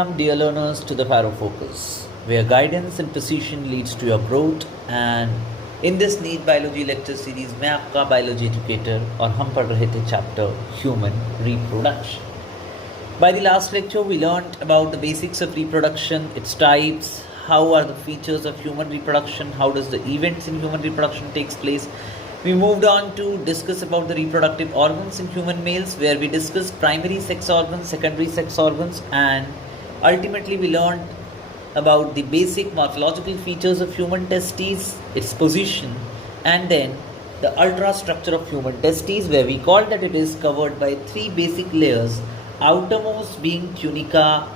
Welcome, dear learners, to the FaroFocus, where guidance and precision leads to your growth. And in this NEET biology lecture series, मैं आपका biology educator और हम पढ़ रहे थे chapter human reproduction. By the last lecture, we learned about the basics of reproduction, its types, how are the features of human reproduction, how does the events in human reproduction takes place. We moved on to discuss about the reproductive organs in human males, where we discussed primary sex organs, secondary sex organs, and ultimately we learned about the basic morphological features of human testes, its position, and then the ultrastructure of human testes, where we call that it is covered by three basic layers, outermost being tunica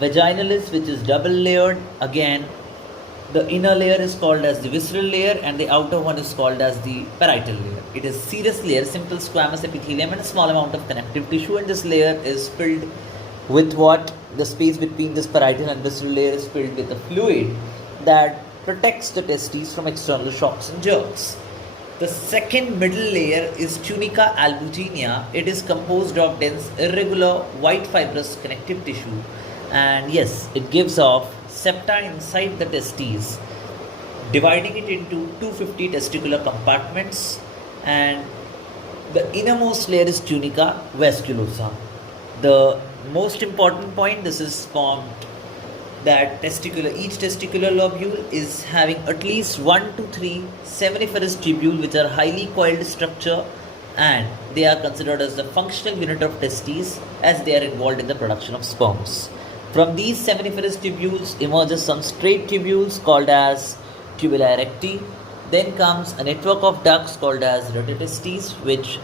vaginalis, which is double layered. Again, the inner layer is called as the visceral layer and the outer one is called as the parietal layer. It is serous layer, simple squamous epithelium and a small amount of connective tissue, and this layer is filled with what? The space between this parietal and visceral layer is filled with a fluid that protects the testes from external shocks and jerks. The second middle layer is tunica albuginea. It is composed of dense, irregular, white fibrous connective tissue, and yes, it gives off septa inside the testes, dividing it into 250 testicular compartments, and the innermost layer is tunica vasculosa. The most important point, this is formed that each testicular lobule is having at least 1 to 3 seminiferous tubules, which are highly coiled structure, and they are considered as the functional unit of testes as they are involved in the production of sperms. From these seminiferous tubules emerges some straight tubules called as tubula erecti. Then comes a network of ducts called as rototestes, which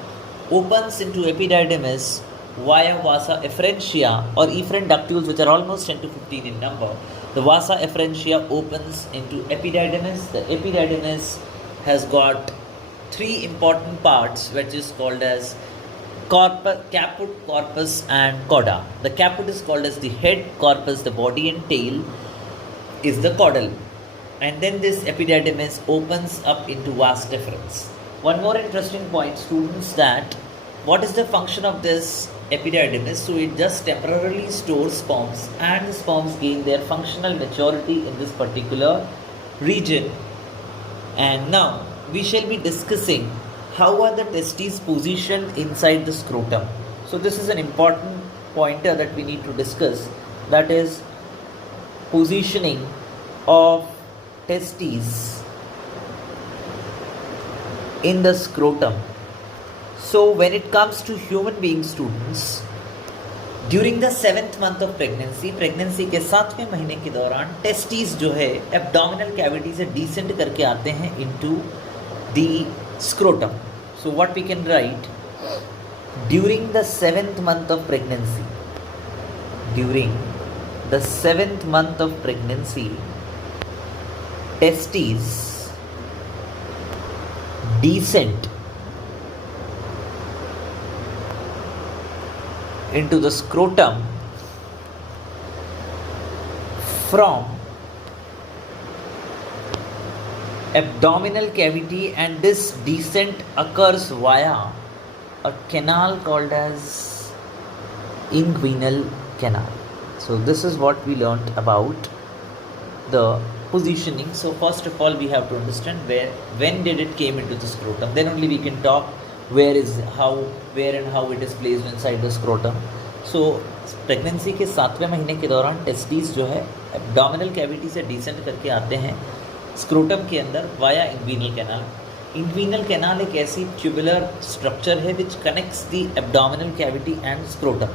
opens into epididymis via vasa efferentia or efferent ductules, which are almost 10 to 15 in number. The vasa efferentia opens into epididymis. The epididymis has got three important parts, which is called as caput, corpus, and cauda. The caput is called as the head, corpus, the body, and tail is the caudal. And then this epididymis opens up into vas deferens. One more interesting point, students, that what is the function of this epididymis? So it just temporarily stores sperms, and the sperms gain their functional maturity in this particular region. And now we shall be discussing how are the testes positioned inside the scrotum. So this is an important pointer that we need to discuss, that is positioning of testes in the scrotum. So when it comes to human being, students, during the 7th month of pregnancy के 7वें महीने के दौरान testes जो है abdominal cavity से descend करके आते हैं into the scrotum. So what we can write, during the 7th month of pregnancy, testes descend into the scrotum from abdominal cavity, and this descent occurs via a canal called as inguinal canal. So this is what we learnt about the positioning. So first of all, we have to understand when did it came into the scrotum. Then only we can talk where and how it is placed inside the scrotum. So pregnancy के 7वें महीने के दौरान testis जो है abdominal cavity से descend करके आते हैं स्क्रोटम के अंदर via inguinal canal. Inguinal canal एक ऐसी ट्यूबुलर स्ट्रक्चर है which connects the abdominal cavity and scrotum.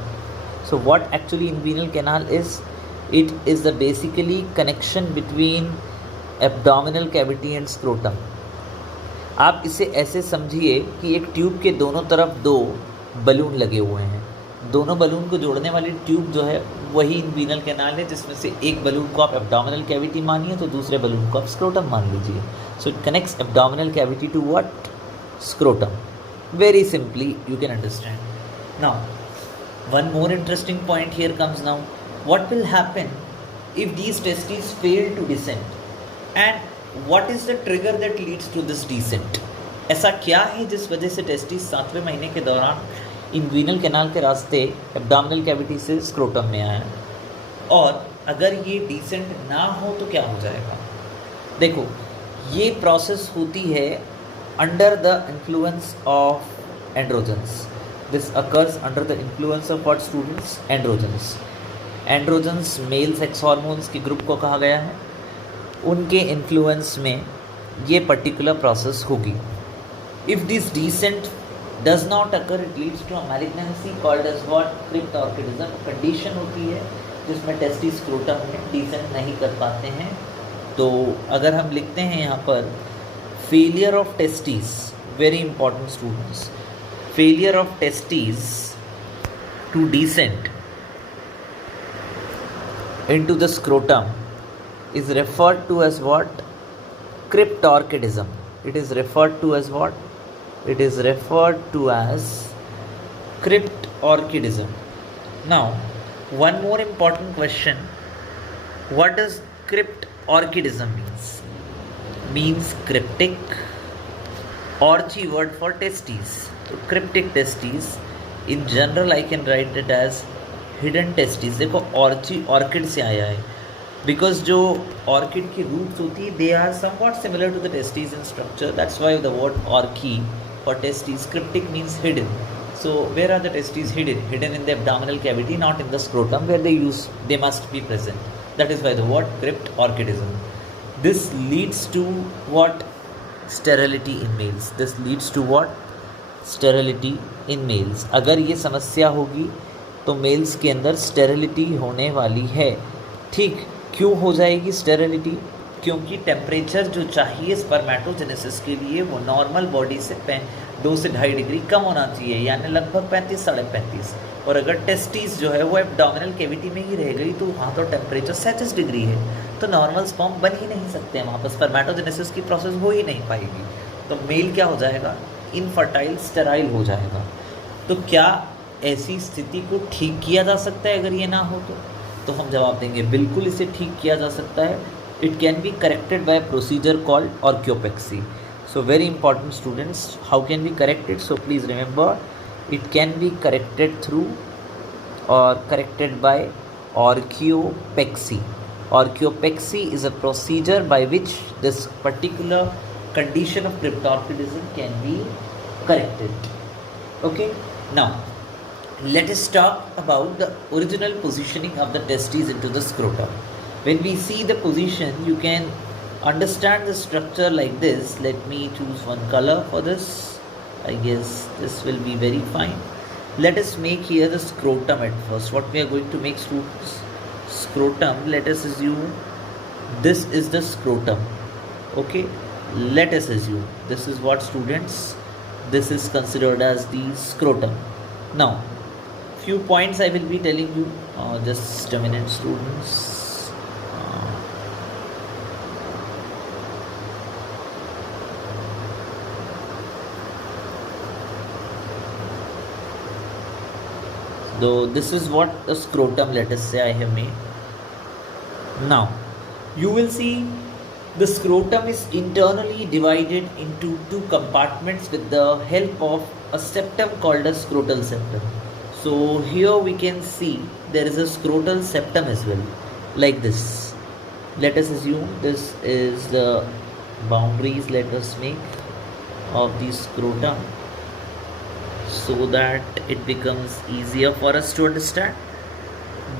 So what actually inguinal canal is? It is the basically connection between abdominal cavity and scrotum. आप इसे ऐसे समझिए कि एक ट्यूब के दोनों तरफ 2 बलून लगे हुए हैं. दोनों बलून को जोड़ने वाली ट्यूब जो है वही इंग्विनल कैनाल है, जिसमें से एक बलून को आप एब्डोमिनल कैविटी मानिए तो दूसरे बलून को आप स्क्रोटम मान लीजिए. So it connects abdominal cavity to what? Scrotum. Very simply you can understand. Now one more interesting point here comes now. What will happen if these testis fail to descend, and what is the trigger that leads to this descent? ऐसा क्या है जिस वजह से testis 7वें महीने के दौरान inguinal canal के रास्ते एब्डोमिनल कैविटी से स्क्रोटम में आया? और अगर ये डिसेंट ना हो तो क्या हो जाएगा? देखो, ये प्रोसेस होती है under the influence of androgens. This occurs under the influence of what students? Androgens. Androgens male sex hormones के ग्रुप को कहा गया है. उनके इन्फ्लुएंस में ये पर्टिकुलर प्रोसेस होगी. If this descent does not occur it leads to a malignancy called as what? Cryptorchidism. Condition होती है जिसमें टेस्टिस स्क्रोटम में डिसेंट नहीं कर पाते हैं. तो अगर हम लिखते हैं यहाँ पर failure of testis, very important students, failure of testis to descent into the scrotum is referred to as what? Cryptorchidism. It is referred to as what? It is referred to as cryptorchidism. Now, one more important question. What does cryptorchidism means? Means cryptic. Orchi word for testes. So cryptic testes. In general, I can write it as hidden testis. देखो, orchid से आया है, because जो orchid की roots होती है they are somewhat similar to the testis in structure. That's why the word orchi for testis. Cryptic means hidden. So where are the testis? Hidden in the abdominal cavity, not in the scrotum where they must be present. That is why the word cryptorchidism. This leads to what? Sterility in males. This leads to what? Sterility in males. अगर ये समस्या होगी तो mails के अंदर sterility होने वाली है. ठीक, क्यों हो जाएगी स्टेरिलिटी? क्योंकि टेम्परेचर जो चाहिए स्पर्मेटोजेनेसिस के लिए वो नॉर्मल बॉडी से 2 से 2.5 डिग्री कम होना चाहिए, यानी लगभग 35 साढ़े 35. और अगर टेस्टिस जो है वो एब्डोमिनल कैविटी में ही रह गई तो वहाँ तो टेम्परेचर 37 डिग्री है, तो नॉर्मल स्पर्म बन ही नहीं सकते हैं वहाँ पर. स्पर्मेटोजेनेसिस की प्रोसेस हो ही नहीं पाएगी. तो मेल क्या हो जाएगा? इनफर्टाइल, स्टेराइल हो जाएगा. तो क्या ऐसी स्थिति को ठीक किया जा सकता है अगर ये ना हो तो हम जवाब देंगे बिल्कुल इसे ठीक किया जा सकता है. It can be corrected by procedure called orchiopexy. So very important students, how can be corrected? So please remember, it can be corrected through और corrected by orchiopexy. Orchiopexy is a procedure by which this particular condition of cryptorchidism can be corrected. Okay, now let us talk about the original positioning of the testes into the scrotum. When we see the position, you can understand the structure like this. Let me choose one color for this. I guess this will be very fine. Let us make here the scrotum at first. What we are going to make, students? Scrotum. Let us assume this is the scrotum. Okay, let us assume this is what, students? This is considered as the scrotum. Now, few points I will be telling you. Just a minute, students. Though this is what a scrotum, let us say, I have made. Now, you will see the scrotum is internally divided into 2 compartments with the help of a septum called a scrotal septum. So here we can see there is a scrotal septum as well, like this. Let us assume this is the boundaries, let us make, of the scrotum, so that it becomes easier for us to understand.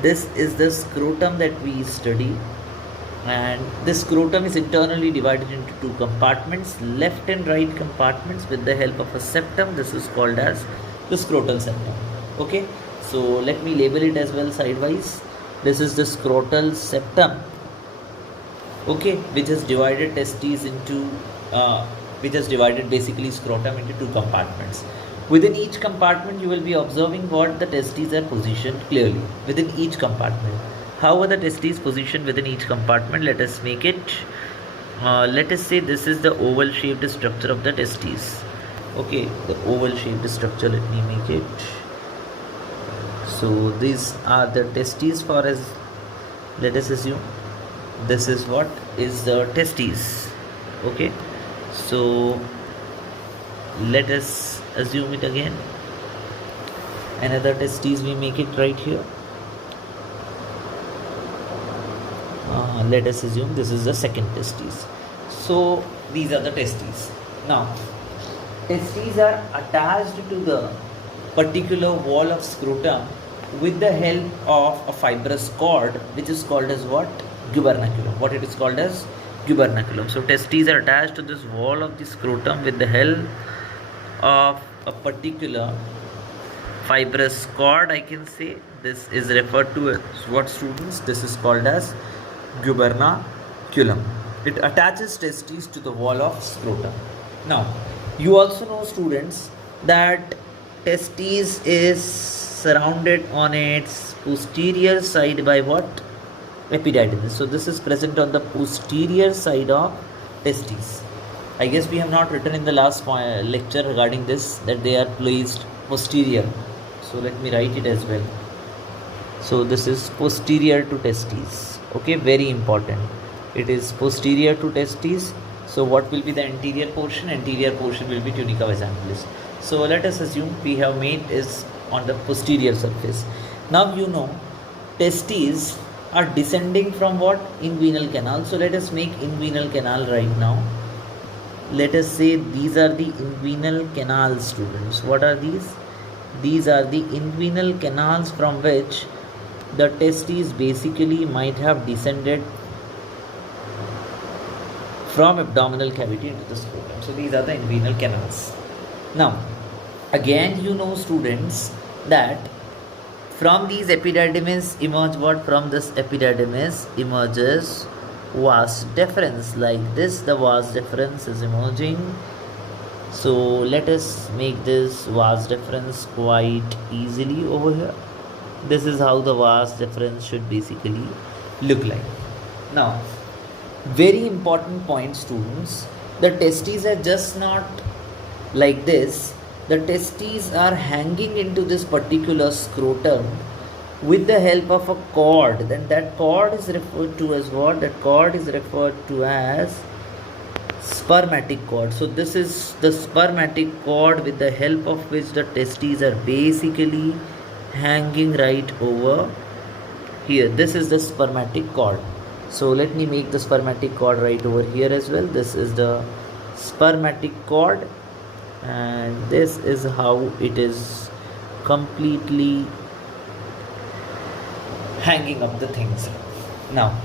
This is the scrotum that we study, and this scrotum is internally divided into 2 compartments, left and right compartments, with the help of a septum. This is called as the scrotal septum. Okay, so let me label it as well sidewise. This is the scrotal septum, okay, which has divided testes into which has divided basically scrotum into 2 compartments. Within each compartment you will be observing what the testes are positioned clearly within each compartment. How are the testes positioned within each compartment? Let us make it. Let us say this is the oval shaped structure of the testes. Okay, the oval shaped structure, let me make it. So these are the testes. For as, let us assume this is what is the testes. Okay, so let us assume it again. Another testes we make it right here. let us assume this is the second testes. So these are the testes. Now testes are attached to the particular wall of scrotum with the help of a fibrous cord, which is called as what? Gubernaculum. What it is called as? Gubernaculum. So testes are attached to this wall of the scrotum with the help of a particular fibrous cord, I can say. This is referred to as what, students? This is called as gubernaculum. It attaches testes to the wall of scrotum. Now you also know, students, that testes is surrounded on its posterior side by what? Epididymis. So this is present on the posterior side of testes. I guess we have not written in the last lecture regarding this that they are placed posterior. So let me write it as well. So this is posterior to testes. Okay, very important. It is posterior to testes. So what will be the anterior portion? Anterior portion will be tunica vaginalis. So let us assume we have made is on the posterior surface. Now you know testes are descending from what? Inguinal canal. So let us make inguinal canal right now. Let us say these are the inguinal canals, students. What are these? These are the inguinal canals from which the testes basically might have descended from abdominal cavity into the scrotum. So these are the inguinal canals. Now again you know, students, that from these epididymis emerge what? From this epididymis emerges vas deferens. Like this, the vas deferens is emerging. So let us make this vas deferens quite easily over here. This is how the vas deferens should basically look like. Now very important point, students, the testes are just not like this. The testes are hanging into this particular scrotum with the help of a cord. Then that cord is referred to as what? That cord is referred to as spermatic cord. So this is the spermatic cord with the help of which the testes are basically hanging right over here. This is the spermatic cord. So let me make the spermatic cord right over here as well. This is the spermatic cord, and this is how it is completely hanging up the things. Now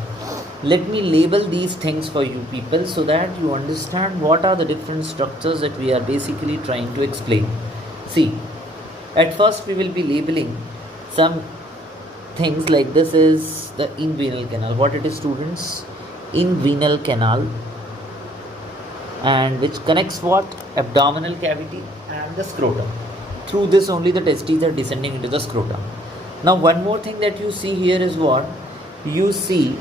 let me label these things for you people so that you understand what are the different structures that we are basically trying to explain. See, at first we will be labeling some things like this is the inguinal canal. What it is, students? Inguinal canal, and which connects what? Abdominal cavity and the scrotum. Through this only the testes are descending into the scrotum. Now one more thing that you see here is what? You see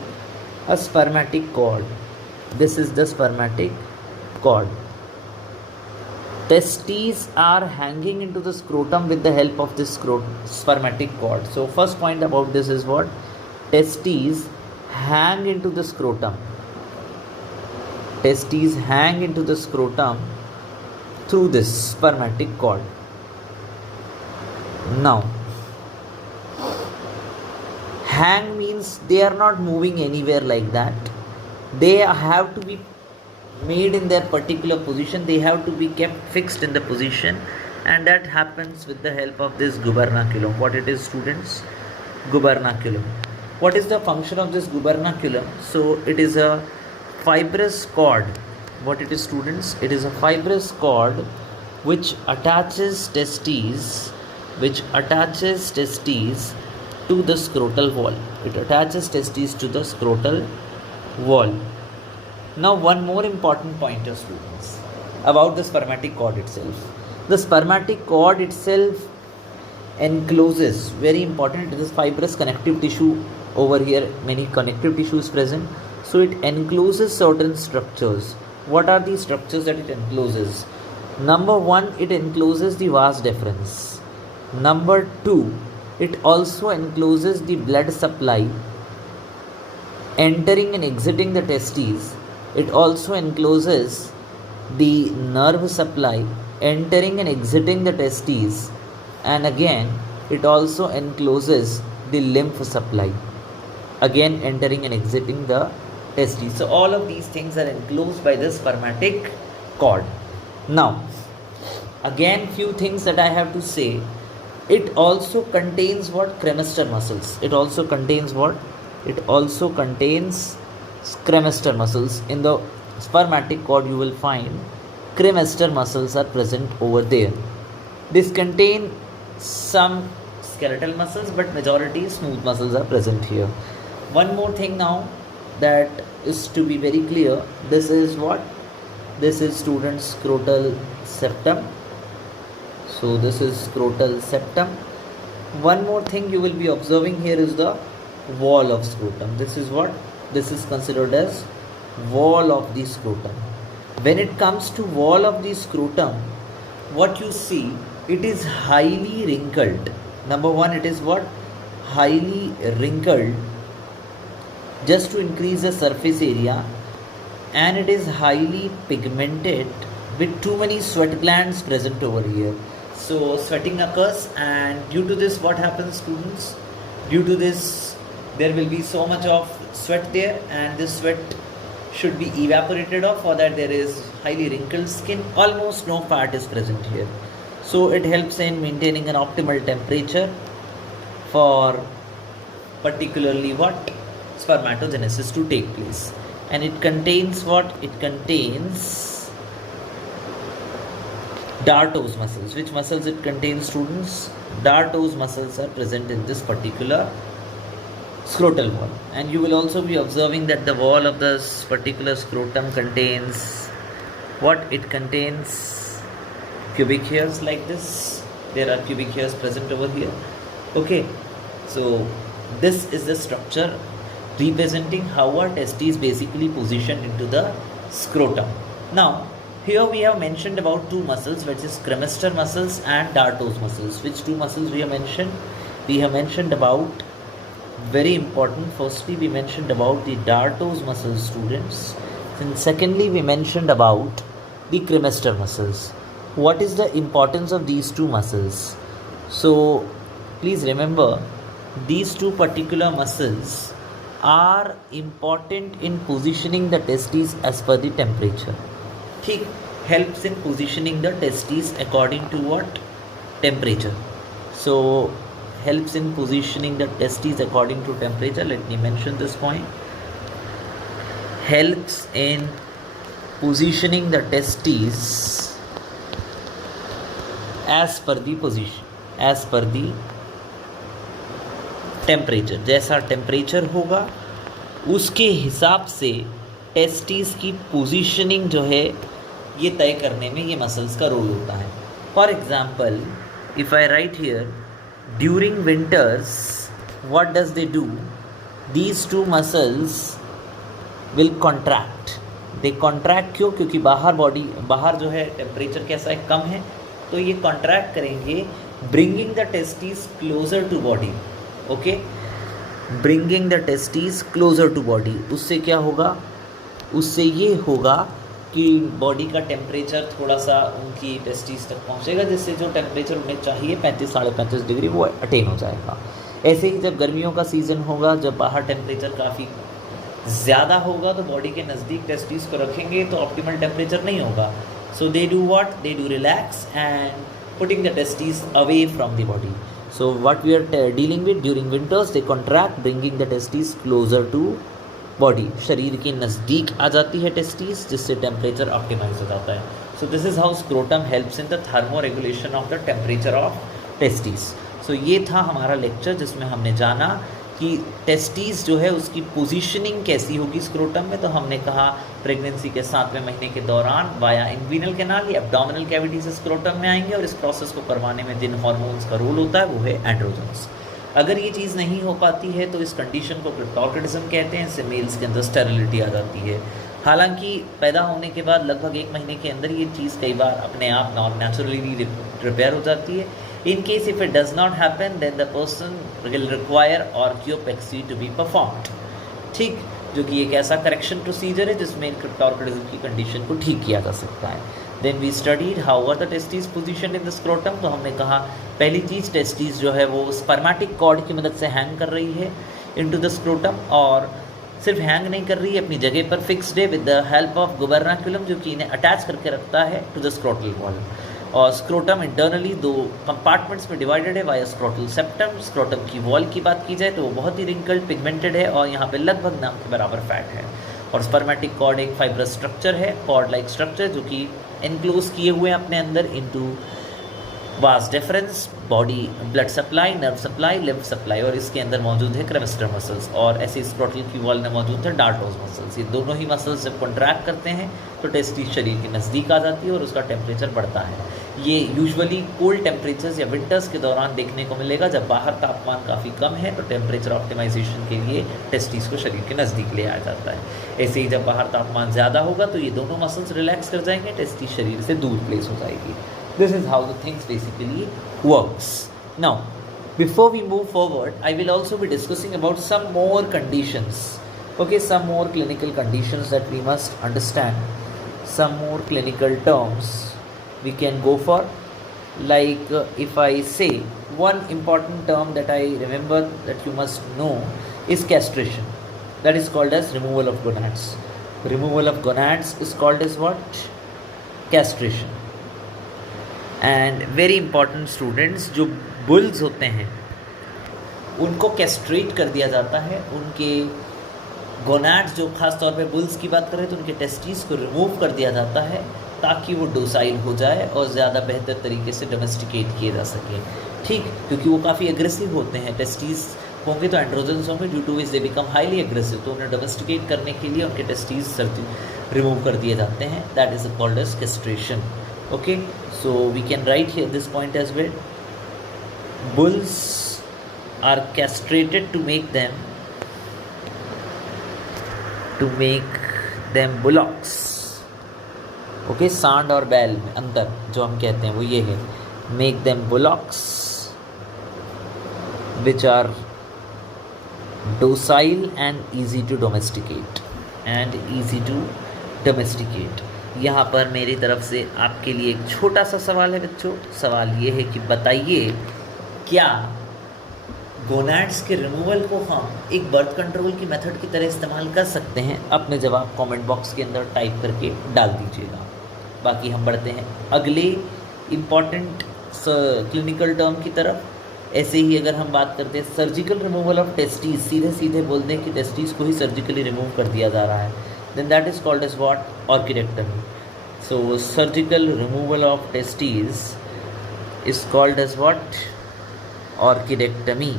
a spermatic cord. This is the spermatic cord. Testes are hanging into the scrotum with the help of this spermatic cord. So first point about this is what? Testes hang into the scrotum. Testes hang into the scrotum through this spermatic cord. Now hang means they are not moving anywhere like that. They have to be made in their particular position. They have to be kept fixed in the position, and that happens with the help of this gubernaculum. What it is, students? Gubernaculum. What is the function of this gubernaculum? So it is a fibrous cord. What it is, students? It is a fibrous cord which attaches testes to the scrotal wall. It attaches testes to the scrotal wall. Now one more important pointer, students, about the spermatic cord itself. The spermatic cord itself encloses, very important, it is fibrous connective tissue over here, many connective tissues present. So it encloses certain structures. What are these structures that it encloses? Number one, it encloses the vas deferens. Number two, it also encloses the blood supply entering and exiting the testes. It also encloses the nerve supply entering and exiting the testes, and again it also encloses the lymph supply, again entering and exiting the testes. So all of these things are enclosed by this spermatic cord. Now, again, few things that I have to say. It also contains what? Cremaster muscles. It also contains what? It also contains cremaster muscles. In the spermatic cord, you will find cremaster muscles are present over there. This contain some skeletal muscles, but majority smooth muscles are present here. One more thing now that is to be very clear. This is what? This is student's scrotal septum. So this is scrotal septum. One more thing you will be observing here is the wall of scrotum. This is what? This is considered as wall of the scrotum. When it comes to wall of the scrotum, what you see, it is highly wrinkled. Number one, it is what? Highly wrinkled, just to increase the surface area, and it is highly pigmented with too many sweat glands present over here. So sweating occurs, and due to this, what happens, students? Due to this, there will be so much of sweat there, and this sweat should be evaporated off. For that, there is highly wrinkled skin. Almost no fat is present here. So it helps in maintaining an optimal temperature for particularly what? Spermatogenesis to take place. And it contains what? It contains dartos muscles. Which muscles it contains, students? Dartos muscles are present in this particular scrotal wall. And you will also be observing that the wall of this particular scrotum contains what? It contains pubic hairs like this. There are pubic hairs present over here. Okay, so this is the structure representing how our testes basically positioned into the scrotum. Now, here we have mentioned about two muscles, which is cremaster muscles and dartos muscles. Which two muscles we have mentioned? We have mentioned about, very important, firstly we mentioned about the dartos muscles, students. And secondly we mentioned about the cremaster muscles. What is the importance of these two muscles? So please remember, these two particular muscles are important in positioning the testes as per the temperature. ठीक, helps in positioning the testes according to what? Temperature. So helps in positioning the testes according to temperature. Let me mention this point. Helps in positioning the testes as per the position, as per the temperature. जैसा temperature होगा उसके हिसाब से testis की positioning जो है ये तय करने में ये मसल्स का रोल होता है. For example, if I right here, during winters what does they do? These two muscles will contract. They contract क्यों? क्योंकि बाहर जो है टेम्परेचर कैसा है? कम है, तो ये कॉन्ट्रैक्ट करेंगे, bringing the testis closer to body. Okay, bringing the testis closer to body. उससे क्या होगा? उससे ये होगा कि बॉडी का टेम्परेचर थोड़ा सा उनकी टेस्टिस तक पहुंचेगा, जिससे जो टेम्परेचर उन्हें चाहिए 35-35.5 डिग्री वो अटेन हो जाएगा. ऐसे ही जब गर्मियों का सीज़न होगा, जब बाहर टेम्परेचर काफ़ी ज़्यादा होगा, तो बॉडी के नज़दीक टेस्टिस को रखेंगे तो ऑप्टिमल टेम्परेचर नहीं होगा. So they do what? They do relax and putting the testis away from the body. So what we are dealing with during winters, they contract, bringing the testes closer to body. शरीर के नज़दीक आ जाती है testis, जिससे temperature optimise हो जाता है. So this is how scrotum helps in the thermoregulation of the temperature of testes. So ये था हमारा लेक्चर जिसमें हमने जाना कि टेस्टिस जो है उसकी पोजीशनिंग कैसी होगी स्क्रोटम में. तो हमने कहा प्रेगनेंसी के 7वें महीने के दौरान वाया इन्वीनल कैनाल या एब्डोमिनल कैविटी से स्क्रोटम में आएंगे, और इस प्रोसेस को करवाने में जिन हार्मोन्स का रोल होता है वो है एंड्रोजन्स. अगर ये चीज़ नहीं हो पाती है तो इस कंडीशन को क्रिप्टोर्किडिज्म कहते हैं. इससे मेल्स के अंदर स्टेरिलिटी आ जाती है. हालांकि पैदा होने के बाद लगभग 1 महीने के अंदर ये चीज़ कई बार अपने आप नेचुरली रिपेयर हो जाती है. In case if it does not happen, then the person will require orchiopexy to be performed. ठीक, जो कि एक ऐसा करेक्शन प्रोसीजर है जिसमें क्रिप्टोर्किडिज्म की कंडीशन को ठीक किया जा सकता है. Then we studied how are the testis position in the scrotum. तो हमने कहा पहली चीज़, टेस्टिस जो है वो स्पर्मेटिक कॉर्ड की मदद से हैंग कर रही है इनटू द स्क्रोटम, और सिर्फ हैंग नहीं कर रही है, अपनी जगह पर फिक्स्ड है विद द हेल्प ऑफ गुबर्नाकुलम, जो कि इन्हें अटैच करके रखता है टू द स्क्रोटल वॉल। और स्क्रोटम इंटरनली 2 कंपार्टमेंट्स में डिवाइडेड है वाया स्क्रोटल सेप्टम। स्क्रोटम की वॉल की बात की जाए तो वो बहुत ही रिंकल्ड पिगमेंटेड है और यहाँ पे लगभग नाम के बराबर फैट है। और स्पर्मेटिक कॉर्ड एक फाइब्रस स्ट्रक्चर है, कॉर्ड लाइक स्ट्रक्चर, जो कि इनक्लोज किए हुए हैं अपने अंदर into vas deferens, body blood supply, nerve supply, lymph supply, और इसके अंदर मौजूद है क्रेमेस्टर मसल्स, और ऐसे स्क्रोटल की वॉल में मौजूद है डार्टोज मसल्स। ये दोनों ही मसल्स जब कॉन्ट्रैक्ट करते हैं तो टेस्टिस शरीर के नज़दीक आ जाती है और उसका टेम्परेचर बढ़ता है। ये यूजुअली कोल्ड टेम्परेचर्स या विंटर्स के दौरान देखने को मिलेगा। जब बाहर तापमान काफ़ी कम है तो टेम्परेचर ऑप्टिमाइजेशन के लिए टेस्टिस को शरीर के नज़दीक ले आया जाता है। ऐसे ही जब बाहर तापमान ज़्यादा होगा तो ये दोनों मसल्स रिलैक्स कर जाएंगे, टेस्टिस शरीर से दूर प्लेस हो जाएगी। This is how the things basically works. Now, before we move forward, I will also be discussing about some more conditions. Okay, some more clinical conditions that we must understand. Some more clinical terms we can go for. Like if I say one important term that I remember that you must know is castration. That is called as removal of gonads. Removal of gonads is called as what? Castration. And very important students, जो bulls होते हैं उनको castrate कर दिया जाता है। उनके gonads, जो खास तौर पे बुल्स की बात करें तो उनके टेस्टिस को रिमूव कर दिया जाता है ताकि वो डोसाइल हो जाए और ज़्यादा बेहतर तरीके से डोमेस्टिकेट किए जा सके। ठीक, क्योंकि वो काफ़ी एग्रेसिव होते हैं। टेस्टिस होंगे तो एंड्रोजन्स होंगे, due to which they become highly aggressive, तो उन्हें डोमेस्टिकेट करने के लिए उनके टेस्टिस रिमूव कर दिए जाते हैं। That is called as castration. Okay, so we can write here this point as well. Bulls are castrated to make them bullocks. Okay, सांड और बैल में अंतर जो हम कहते हैं वो ये है, make them bullocks which are docile and easy to domesticate. यहाँ पर मेरी तरफ से आपके लिए एक छोटा सा सवाल है बच्चों। सवाल ये है कि बताइए, क्या गोनाड्स के रिमूवल को हम एक बर्थ कंट्रोल की मेथड की तरह इस्तेमाल कर सकते हैं? अपने जवाब कमेंट बॉक्स के अंदर टाइप करके डाल दीजिएगा। बाकी हम बढ़ते हैं अगले इम्पॉर्टेंट क्लिनिकल टर्म की तरफ। ऐसे ही अगर हम बात करते हैं सर्जिकल रिमूवल ऑफ टेस्टिस, सीधे सीधे बोल दें कि टेस्टिस को ही सर्जिकली रिमूव कर दिया जा रहा है, then that is called as what? Orchidectomy. So surgical removal of testes is called as what? Orchidectomy.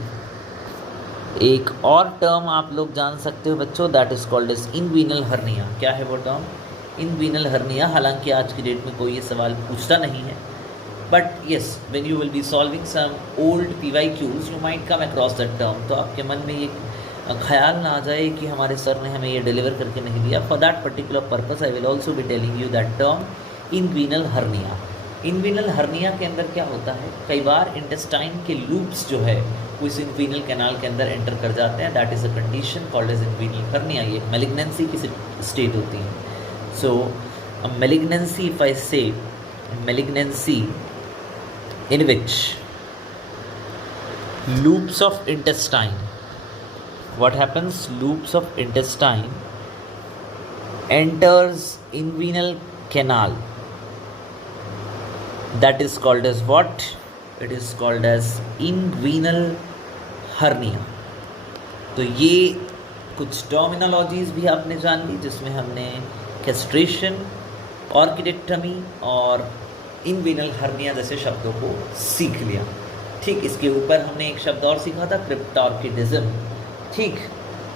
एक और टर्म आप लोग जान सकते हो बच्चों, that is called as inguinal hernia. क्या है वो टर्म? Inguinal hernia. हालांकि आज की डेट में कोई ये सवाल पूछता नहीं है, but yes, when you will be solving some old PYQs you might come across that term. तो आपके मन में ये ख्याल ना आ जाए कि हमारे सर ने हमें ये डिलीवर करके नहीं दिया। For that particular purpose I will also be telling you that term inguinal hernia. Inguinal hernia के अंदर क्या होता है, कई बार इंटेस्टाइन के लूप्स जो है वो इस इनवीनल कैनाल के अंदर एंटर कर जाते हैं। That is a condition called as inguinal hernia. ये मैलिग्नेंसी की स्टेट होती है। So malignancy, if I say malignancy in which loops of intestine, what happens? Loops of intestine enters inguinal canal. That is called as what? It is called as inguinal hernia. तो ये कुछ terminologies भी आपने जान ली, जिसमें हमने castration, ऑर्किडेक्टमी और इनवीनल hernia जैसे शब्दों को सीख लिया। ठीक, इसके ऊपर हमने एक शब्द और सीखा था, क्रिप्टॉर्किडिज्म। ठीक,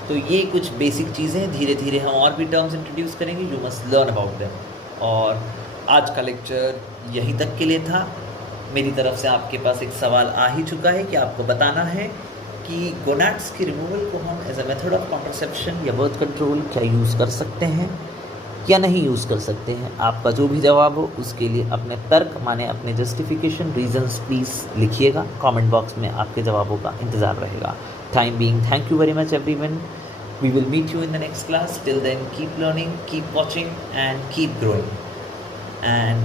तो ये कुछ बेसिक चीज़ें, धीरे धीरे हम और भी टर्म्स इंट्रोड्यूस करेंगे। You must learn about them. और आज का लेक्चर यहीं तक के लिए था। मेरी तरफ से आपके पास एक सवाल आ ही चुका है कि आपको बताना है कि गोनाड्स की रिमूवल को हम as a method of contraception या बर्थ कंट्रोल क्या यूज़ कर सकते हैं या नहीं यूज़ कर सकते हैं। आपका जो भी जवाब हो उसके लिए अपने तर्क माने अपने जस्टिफिकेशन रीजंस प्लीज़ लिखिएगा। कमेंट बॉक्स में आपके जवाबों का इंतज़ार रहेगा। Time being, thank you very much everyone. We will meet you in the next class. Till then keep learning, keep watching and keep growing, and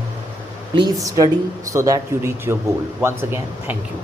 please study so that you reach your goal. Once again, thank you.